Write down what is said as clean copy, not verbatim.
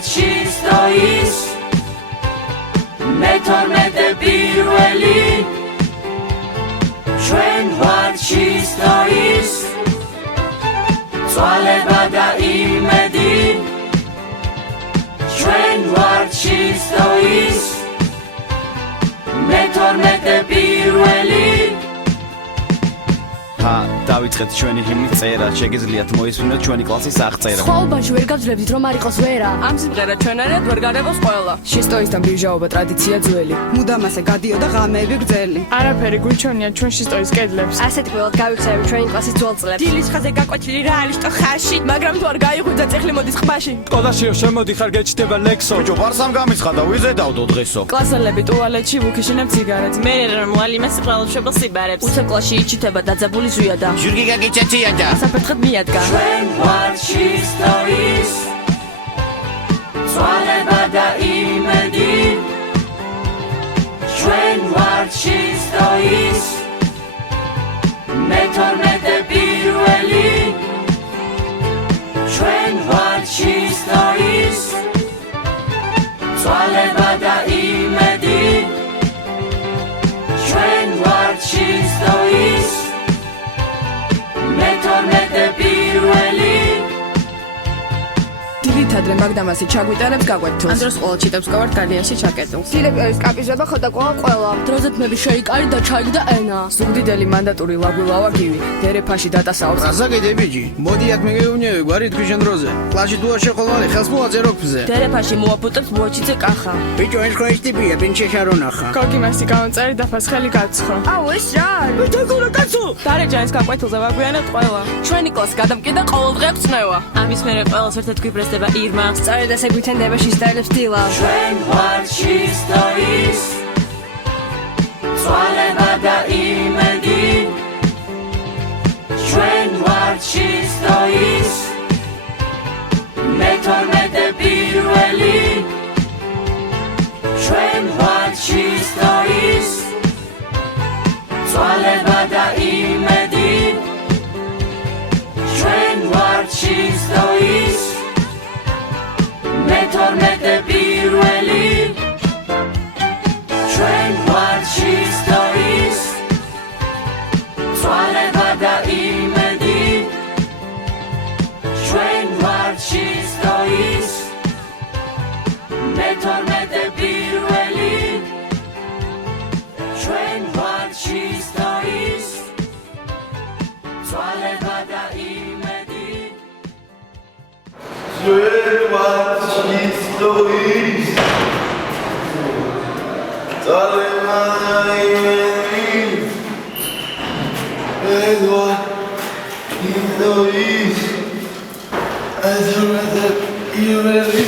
ვართ ჩისტოის მეთორმეტე პირველი ჩვენ ვართ ჩისტოის წვალება და იმედი ჩვენ ვართ ჩისტოის მეთორმეტე პირველი დავიწყეთ ჩვენი ჰიმნის წერა შეგიძლიათ მოისმინოთ ჩვენი კლასის აღწერა სხვაობაში ვერ გავძლებდით რომ არ იყოს ვერა ამ სიმღერა ჩვენერად ვერ გარევოს ყველა შისტოისთან ბირჟაობა ტრადიცია ძველი მუდამასე გადიოდა ღამეები გრძელი არაფერი გვიჩვენია ჩვენ შისტოის კედლებს ასეთ გველად გავიქცევი ჩვენი კლასის ძველ წლებს დილის ხაზე გაკვეთილი რა არის თო ხარში მაგრამ თუ არ გაიღვიძა წეხლი მოდის ყბაში სკოლაშიო შემოდიხარ გეჩდება ლექსო ბიჭო ბარსამ გამიცხადა ვიზედავდო დღესო კლასელები ტუალეტში ვუქიშინებ ციგარეთს მე რომ მუალიმეს ყრალშება სიბარებს უცებ კლასში იჩითება დაძაბული ზვიადა ჟურგი გაგიჩეციანდა საფეთქად მიადგა ჩვენ ვართ ჩისტოის წვალება და იმედი ჩვენ ვართ ჩისტოის მეთორმეტე პირველი ჩვენ ვართ ჩისტოის წვალება და იმედი ჩვენ ვართ ჩისტოის მეთორმეტე პირველი დილითადრე მაგდამასი ჩაგვიტარებს გაგვეთთოს ამ დროს ყოველ ჩიტებს გავართ გალიაში ჩაკეტილს დირექტორის კაპიზება ხოდა ყველა დროზეთმები შეიკარი და ჩაიგდა ენა ზუგდიდელი მანდატური ლაგვილავა გივი დერეფაში დატასაობს გასაგებია ბიჭი მოდი აქ მეგეუნები გვარი თქვენ დროზე კლასში თუ არ შეყოლმალი ხელს მოაწერო გფზე დერეფაში მოაფუტებს ბოჩიცე კახა ბიჭო ეს ხო ის ტიპია პინჩე შარონახა გოგიმასი გავწერი და ფასხელი გაცხო აუ ეს რა დაგორა კაცო დარეჯანის გაკვეთილზე ვაგვიანებთ ყველა ჩვენი კლასი გადამკიდა ყოველდღე გწნევა ამის მერე ყველას ერთად გვიბრესდება ირმა სწორედ ესე გვითენდება შისტაელებს დილა ჩვენ ვართ ჩისტოის წვალება და იმედი ჩვენ ვართ ჩისტოის მეთორმეტე პირველი ჩვენ ვართ ჩისტოის წვალება და იმედი ჩვენ ვართ ჩისტოის მეთორმეტე პირველი ჩვენ ვართ ჩისტოის წვალება და იმედი ჩვენ ვართ ჩისტოის მეთორმეტე პირველი ჩვენ ვართ ჩისტოის წვალება და იმედი ჩვენ ვართ ჩისტოის წვალება და იმედი ჩვენ ვართ ჩისტოის მეთორმეტე პირველი